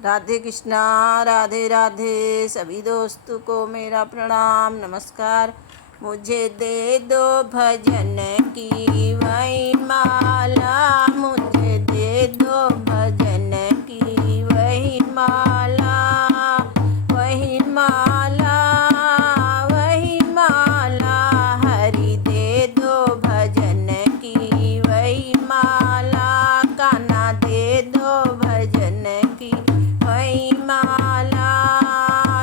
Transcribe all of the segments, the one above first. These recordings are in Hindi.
राधे कृष्णा, राधे राधे। सभी दोस्तों को मेरा प्रणाम नमस्कार। मुझे दे दो भजन की वही माला, मुझे दे दो भजन की वही माला, वही माला, वही माला। हरि दे दो भजन की वही माला, कान्हा दे दो भजन की वही माला।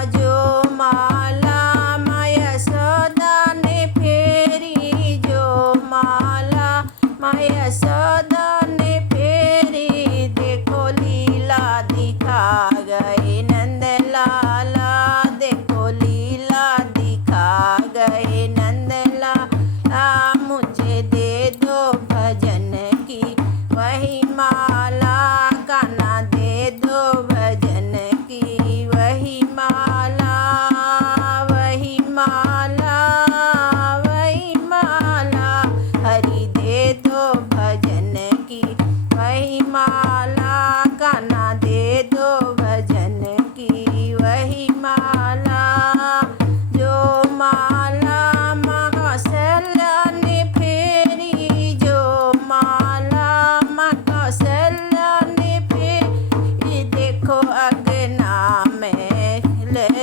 जो माला माँ यशोदा ने फेरी, जो माला माँ यशोदा ने फेरी, देखो लीला दिखा गए नंद लाला, देखो लीला दिखा गए नंद लाला। मुझे दे दो भजन की वही माला, कान्हा दे दो भजन की वही माला, वही माला, वही माला। हरि दे दो भजन की वही माला, कान्हा दे दो भजन की वही माला। जो माला माँ कौशल्या ने फेरी, जो माला माँ कौशल्या ने फेरी, देखो अगना में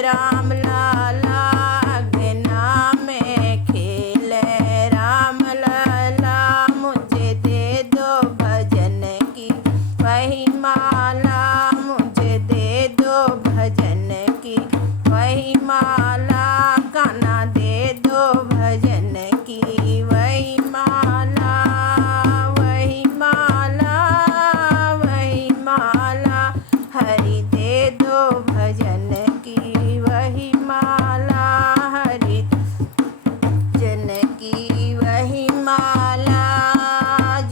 राम लाला, अगना में खेले राम लाला। मुझे दे दो भजन की वही माला, मुझे दे दो भजन की वही माला, कान्हा दे दो भजन की वही माला, वही माला, वही माला। हरि दे दो भजन की वही माला, हरि जन की वही माला।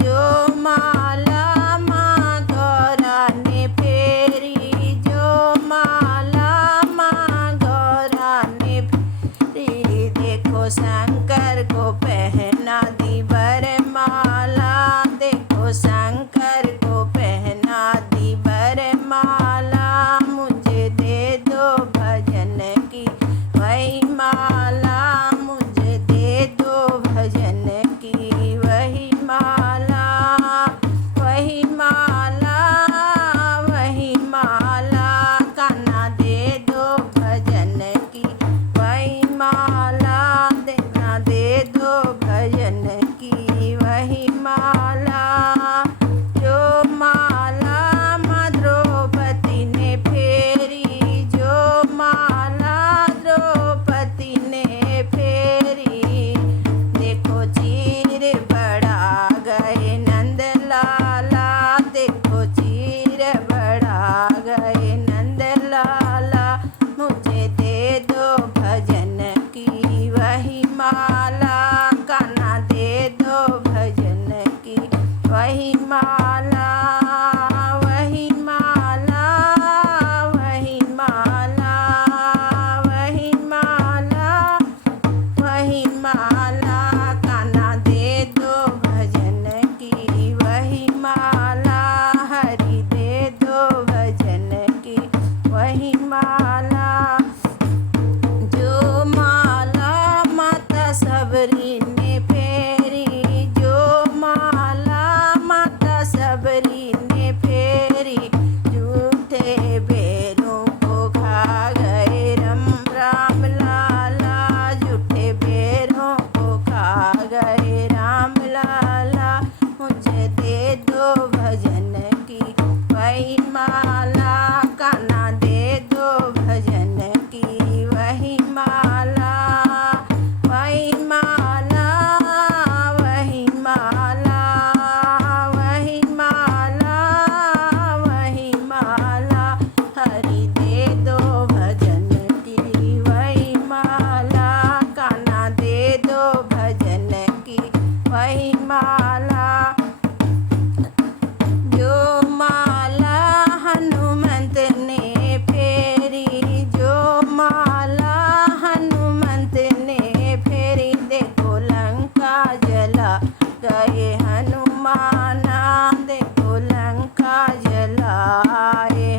जो माला माँ गौरा ने फेरी, जो माला माँ गौरा ने फेरी, देखो शंकर को पहना दी वरमाला, देखो शंकर को पहना दी वरमाला। मुझे दे दो भजन की वही माला, मुझे दे दो भजन की वही माला, वही माला, वही माला। कान्हा दे दो भजन की वही माला, कान्हा दे दो भजन की वही माला। जो माला माँ द्रौपदी ने फेरी, जो माला द्रौपदी ने फेरी, देखो चीर बढ़ा गए नंद लाला, देखो चीर बढ़ा गए नंद लाला। मुझे दे दो भजन की वही माला, कान्हा दे दो भजन की वही माला, वही माला, वही माला, वही माला, वही माला। कान्हा दे दो भजन की वही माला, हरि दे दो भजन की वही माला। जो माला माता सबरी ने फेरी, जो माला माता सबरी ने फेरी, झूठे बेरों को खा गए राम लाला, झूठे बेरों को खा गए राम लाला। मुझे दे दो भजन की वही माला, कान्हा दे दो भजन की वही माला, वही माला, वही माला, वही माला, वही माला। हरि दे दो भजन की वही माला, कान्हा दे दो भजन की वही माला। जो माला हनुमंत ने फेरी, जो माला हनुमंत ने फेरी, देखो लंका जला गए हनुमाना, देखो लंका जलाए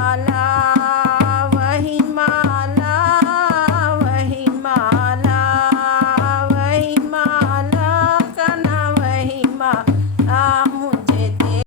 माला